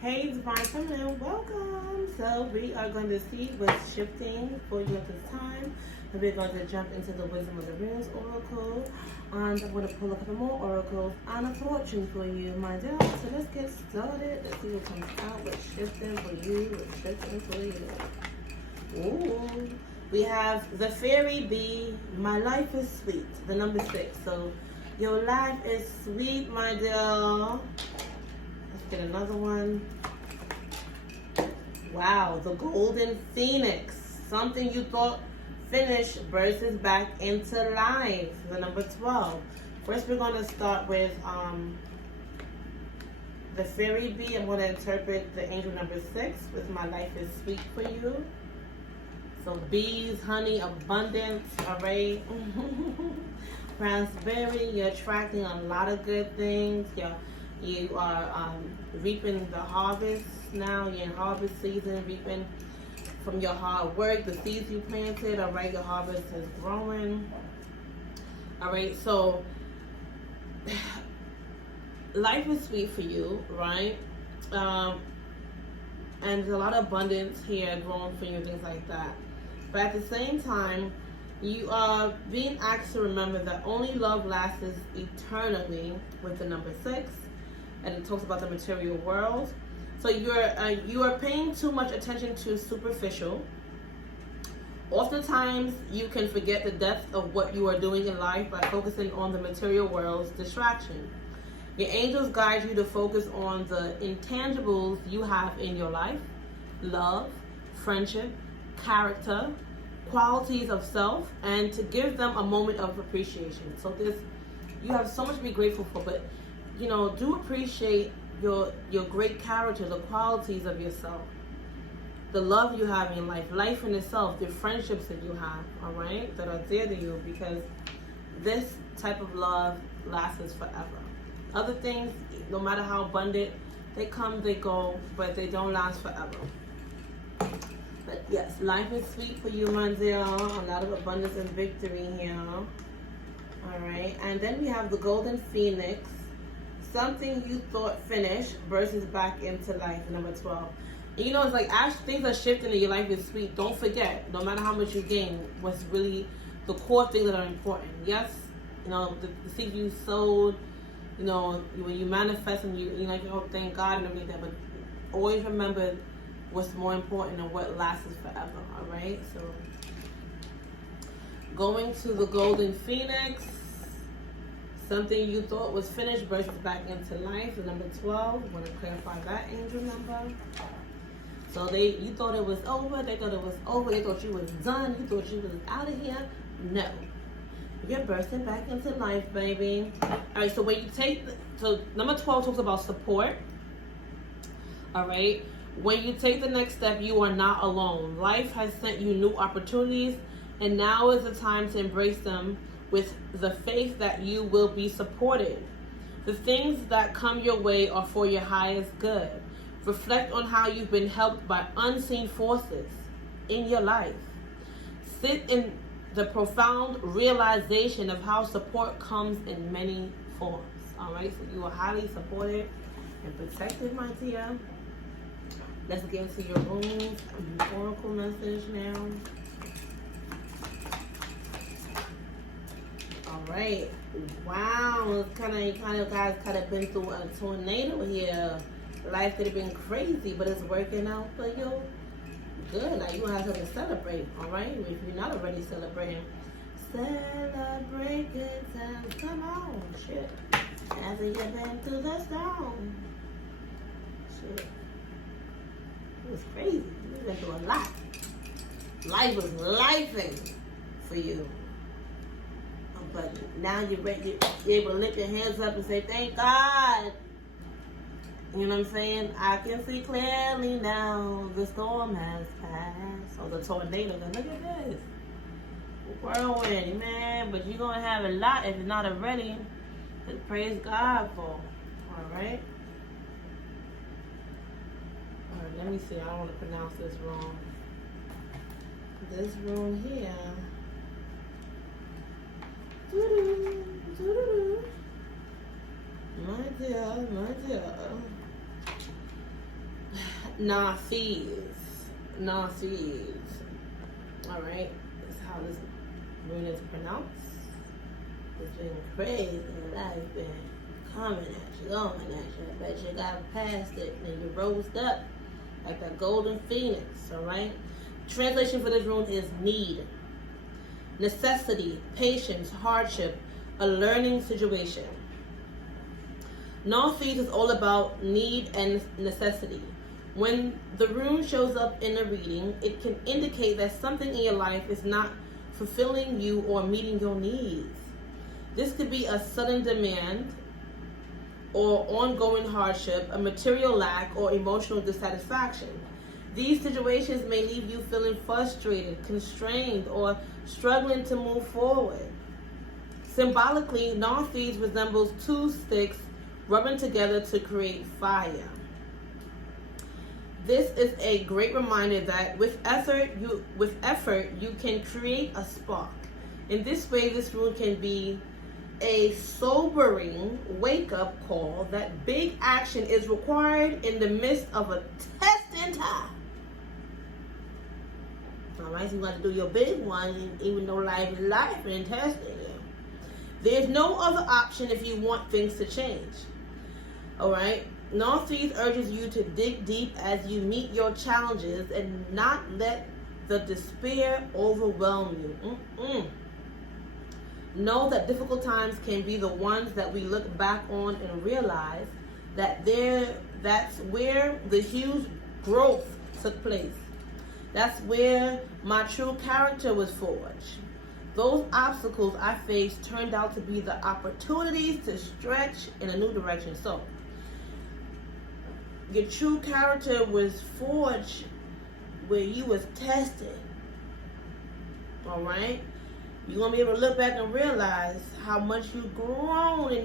Hey, Divine Feminine, welcome. So we are going to see what's shifting for you at this time. And we're going to jump into the Wisdom of the Runes Oracle. And I'm going to pull a couple more oracles and a fortune for you, my dear. So let's get started. Let's see what comes out. What's shifting for you? What's shifting for you? Ooh. We have the Fairy Bee. My life is sweet. The number 6. So your life is sweet, my dear. Get another one. Wow, the Golden Phoenix. Something you thought finished bursts back into life. The number 12. First, we're going to start with the Fairy Bee. I'm going to interpret the angel number 6 with my life is sweet for you. So bees, honey, abundance, all right? Prosperity, you're attracting a lot of good things. You are reaping the harvest now. You're in harvest season, reaping from your hard work, the seeds you planted. All right, your harvest is growing. All right, so life is sweet for you, right? And there's a lot of abundance here growing for you, things like that. But at the same time, you are being asked to remember that only love lasts eternally with the number 6. And it talks about the material world. So you are paying too much attention to superficial. Oftentimes, you can forget the depth of what you are doing in life by focusing on the material world's distraction. Your angels guide you to focus on the intangibles you have in your life: love, friendship, character, qualities of self, and to give them a moment of appreciation. So you have so much to be grateful for, but do appreciate your great character, the qualities of yourself, the love you have in life in itself, the friendships that you have, all right, that are dear to you, because this type of love lasts forever. Other things, no matter how abundant, they come, they go, but they don't last forever. But yes, life is sweet for you, my dear. A lot of abundance and victory here. All right, and then we have the Golden Phoenix. Something you thought finished bursts back into life, number 12. And it's like as things are shifting and your life is sweet, don't forget, no matter how much you gain, what's really the core things that are important. Yes, the seeds you sowed, when you manifest and you thank God and everything, but always remember what's more important and what lasts forever, all right? So going to the Golden Phoenix. Something you thought was finished bursts back into life. The number 12. I want to clarify that angel number. So you thought it was over. They thought it was over. They thought you was done. You thought you was out of here. No. You're bursting back into life, baby. All right. So when you so number 12 talks about support. All right. When you take the next step, you are not alone. Life has sent you new opportunities, and now is the time to embrace them with the faith that you will be supported. The things that come your way are for your highest good. Reflect on how you've been helped by unseen forces in your life. Sit in the profound realization of how support comes in many forms. All right, so you are highly supported and protected, my dear. Let's get into your runes and oracle message now. Right. Wow. Guys kind of been through a tornado here. Life could have been crazy, but it's working out for you. Good. Now you have something to celebrate. All right. If you're not already celebrating, celebrate good times. Come on, shit. After you've been through the storm, shit. It was crazy. You've been through a lot. Life was lifing for you. But now you're ready, you're able to lift your hands up and say, thank God. You know what I'm saying? I can see clearly now. The storm has passed. Or the tornado. Look at this. Whirlwind, man. But you're going to have a lot if you're not already. But praise God for. Alright? Alright, let me see. I don't want to pronounce this wrong. This room here. My dear. Narcisse. Alright, that's how this rune is pronounced. It's been crazy. Life been coming at you, going at you. I bet you got past it and you rose up like that golden phoenix, alright? Translation for this rune is need, necessity, patience, hardship, a learning situation. Narcisse is all about need and necessity. When the rune shows up in a reading, it can indicate that something in your life is not fulfilling you or meeting your needs. This could be a sudden demand or ongoing hardship, a material lack, or emotional dissatisfaction. These situations may leave you feeling frustrated, constrained, or struggling to move forward. Symbolically, Narcisse resembles two sticks rubbing together to create fire. This is a great reminder that with effort, you can create a spark. In this way, this rune can be a sobering wake-up call that big action is required in the midst of a testing time. Alright, so you got to do your big one, even though life is life and testing you. There's no other option if you want things to change. Alright, Narcisse urges you to dig deep as you meet your challenges and not let the despair overwhelm you. Know that difficult times can be the ones that we look back on and realize that that's where the huge growth took place. That's where my true character was forged. Those obstacles I faced turned out to be the opportunities to stretch in a new direction. So, your true character was forged where you was tested. Alright? You're going to be able to look back and realize how much you've grown in